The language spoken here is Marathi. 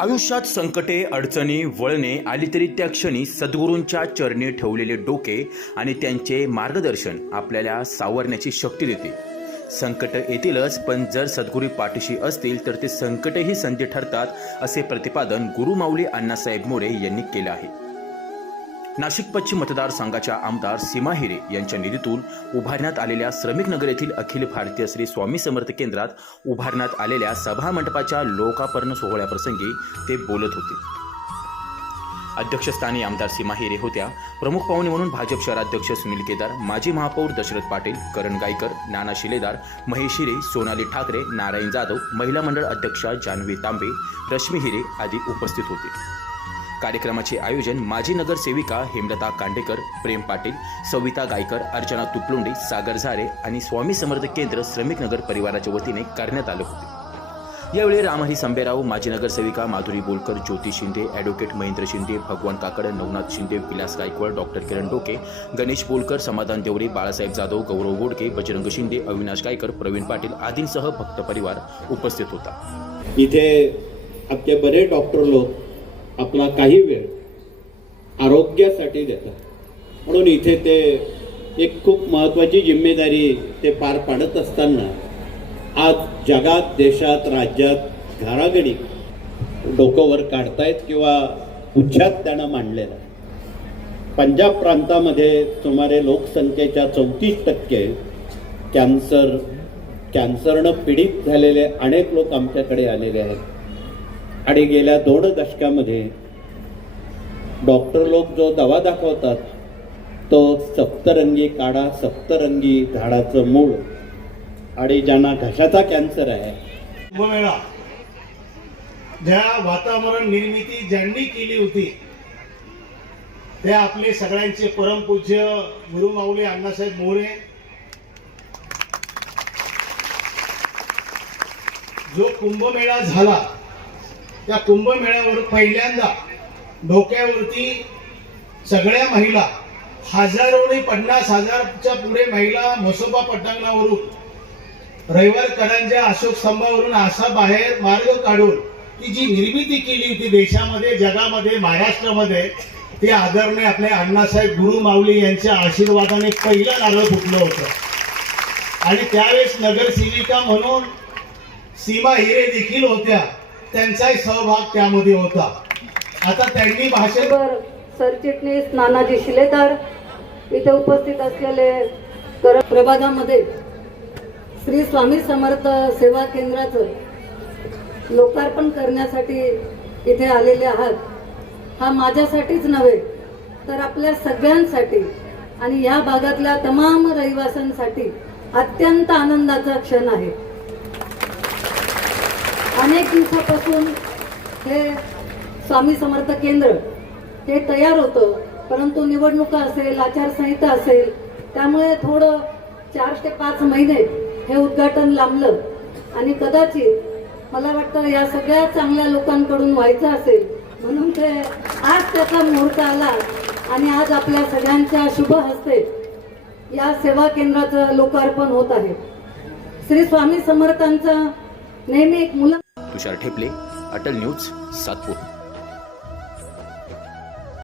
आयुष्यात संकटे अडचणी वळणे आली तरी त्या क्षणी सद्गुरूंच्या चरणी ठेवलेले डोके आणि त्यांचे मार्गदर्शन आपल्याला सावरण्याची शक्ती देते. संकट येतीलच पण जर सद्गुरू पाठीशी असतील तर ते संकटही संधी ठरतात असे प्रतिपादन गुरुमाऊली अण्णासाहेब मोरे यांनी केलं आहे. नाशिक पश्चिम मतदारसंघाच्या आमदार सीमा हिरे यांच्या निधीतून उभारण्यात आलेल्या श्रमिक नगर येथील अखिल भारतीय श्री स्वामी समर्थ केंद्रात उभारण्यात आलेल्या सभा मंडपाच्या लोकार्पण सोहळ्याप्रसंगी ते बोलत होते. अध्यक्षस्थानी आमदार सीमा हिरे होत्या. प्रमुख पाहुणे म्हणून भाजप शहराध्यक्ष सुनील केदार माजी महापौर दशरथ पाटील करण गायकर नाना शिलेदार महेश हिरे सोनाली ठाकरे नारायण जाधव महिला मंडळ अध्यक्षा जान्हवी तांबे रश्मी हिरे आदी उपस्थित होते. कार्यक्रमाचे आयोजन माजी नगरसेविका हेमलता कांडेकर प्रेम पाटील सविता गायकर अर्चना तुपलुंडे सागर झारे आणि स्वामी समर्थ केंद्र श्रमिक नगर परिवाराच्या वतीने करण्यात आले होते. यावेळी रामहरी संबेराव माजी नगरसेविका माधुरी बोलकर ज्योती शिंदे ॲडव्होकेट महेंद्र शिंदे भगवान काकड नवनाथ शिंदे विलास गायकवाड डॉक्टर किरण डोके गणेश बोलकर समाधान देवरे बाळासाहेब जाधव गौरव गोडके बजरंग शिंदे अविनाश गायकर प्रवीण पाटील आदींसह भक्त परिवार उपस्थित होता. इथे आपले बरे डॉक्टर लोक आपला काही वेळ आरोग्यासाठी देतात. म्हणून इथे ते एक खूप महत्त्वाची जिम्मेदारी ते पार पाडत असताना आज जगात देशात राज्यात घराघडी डोकं वर काढतायत किंवा उच्छाद त्यानं मांडलेला आहे. पंजाब प्रांतामध्ये सुमारे लोकसंख्येच्या चौतीस टक्के कॅन्सर कॅन्सरनं पीडित झालेले अनेक लोक आमच्याकडे आलेले आहेत. आणि गेल्या दोन दशकामध्ये डॉक्टर लोक जो दवा दाखवतात तो सप्तरंगी काढा सप्तरंगी झाडाचं मूळ. आणि ज्यांना घशाचा कॅन्सर आहे. कुंभमेळा. ज्या वातावरण निर्मिती ज्यांनी केली होती ते आपले सगळ्यांचे परमपूज्य गुरुमाऊले अण्णासाहेब मोरे. जो कुंभमेळा झाला त्या कुंभमेळ्यावर पहिल्यांदा डोक्यावरती सगळ्या महिला हजारोने पन्नास हजारच्या पुढे महिला म्हसोबा पटांगणावरून रविवारकरांच्या अशोक स्तंभावरून असा बाहेर मार्ग काढून ती जी निर्मिती केली होती देशामध्ये जगामध्ये महाराष्ट्रामध्ये ते आदरणीय आपले अण्णासाहेब गुरु माऊली यांच्या आशीर्वादाने पहिलं नारळ फुटलं होतं. आणि त्यावेळेस नगरसेविका म्हणून सीमा हिरे देखील होत्या. त्यांचाही सहभाग त्यामध्ये होता. आता त्यांनी भाषण सरचिटणीस नानाजी शिलेदार इथे उपस्थित असलेले प्रभागामध्ये श्री स्वामी समर्थ सेवा केंद्राचं लोकार्पण करण्यासाठी इथे आलेले आहात. हा माझ्यासाठीच नव्हे तर आपल्या सगळ्यांसाठी आणि या भागातल्या तमाम रहिवाशांसाठी अत्यंत आनंदाचा क्षण आहे. अनेक दिवसापासून हे स्वामी समर्थ केंद्र हे तयार होतं परंतु निवडणुका असेल आचारसंहिता असेल त्यामुळे थोडं चार ते पाच महिने हे उद्घाटन लांबलं. आणि कदाचित मला वाटतं या सगळ्या चांगल्या लोकांकडून व्हायचं असेल म्हणून ते आज त्याचा मुहूर्त आला आणि आज आपल्या सगळ्यांच्या शुभ हस्ते या सेवा केंद्राचं लोकार्पण होत आहे. श्री स्वामी समर्थांचं नेहमी एक मुलं तुषार ठेपले अटल न्यूज सातपूर.